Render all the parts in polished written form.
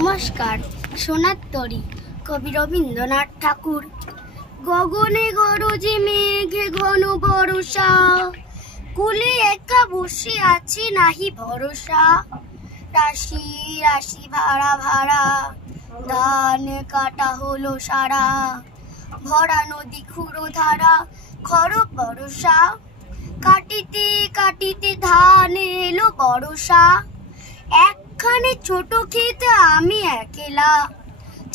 নমস্কার। সোনার তরী, কবি রবীন্দ্রনাথ ঠাকুর। গগনে গরজে মেঘে ঘন বর্ষা, কুলে একা বসে আছি নাহি ভরসা। রাশি রাশি ভাড়া ভাড়া, ধান কাটা হলো সারা। ভরা নদী খুঁড়ো ধারা, খড় বরসা। কাটিতে কাটিতে ধান এলো বরসা। একখানে ছোট ক্ষেত আমি একলা,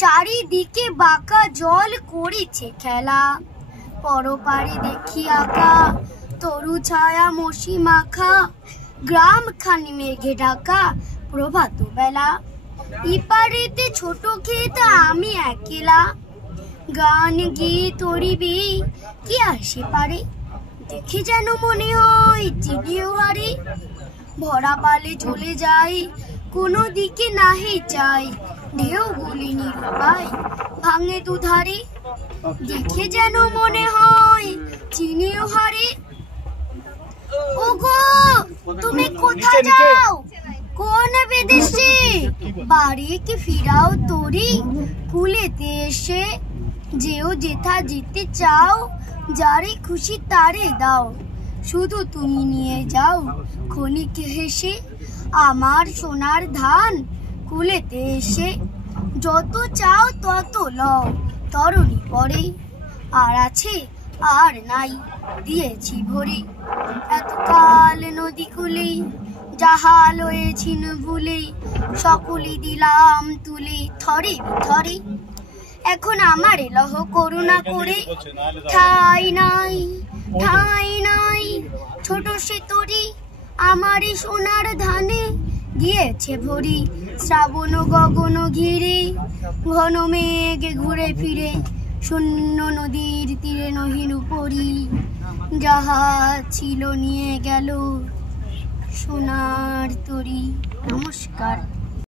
চারিদিকে বাঁকা জল করেছে খেলা। পরপারে দেখি আঁকা তরু ছায়া মশি মাখা, গ্রাম খানি মেঘে ঢাকা প্রভাত বেলা। ইপারেতে ছোট ক্ষেত আমি একলা, গান গীত তরিবি কি আসে পারে। দেখে যেন মনে হয় চিনিও হারে, ভরা পালে চলে যাই কোনো দিকে নাহি চাই। ঢেউ গুলি নিরুপায় ভাঙে দুধারে, দেখে যেন মনে হয় চিনিও হারে। ওগো তুমি কোথায় যাও, কোন বিদেশে? বাড়ি কি ফিরাও তরি কুলেতে এসে। যেও যেথা যেতে চাও, যারে খুশি তারে দাও। শুধু তুমি নিয়ে যাও ক্ষণিক হেসে আমার সোনার ধান কুলেতে এসে। যত চাও তত লও তরণী পরে, আর আছে আর নাই দিয়েছি ভরে। এতকাল নদী কুলে যাহা লয়েছিন ভুলে, সকলি দিলাম তুলে থরে বিথরে। এখন আমার লহ করুণা করে, ঠাই নাই ঠাই নাই ছোট সে তরি আমারই সোনার ধানে গিয়েছে ভরি। শ্রাবণ গগন ঘিরে ঘন মেঘ ঘুরে ফিরে, শূন্য নদীর তীরে নহির উপরি। যাহা ছিল নিয়ে গেল সোনার তরি। নমস্কার।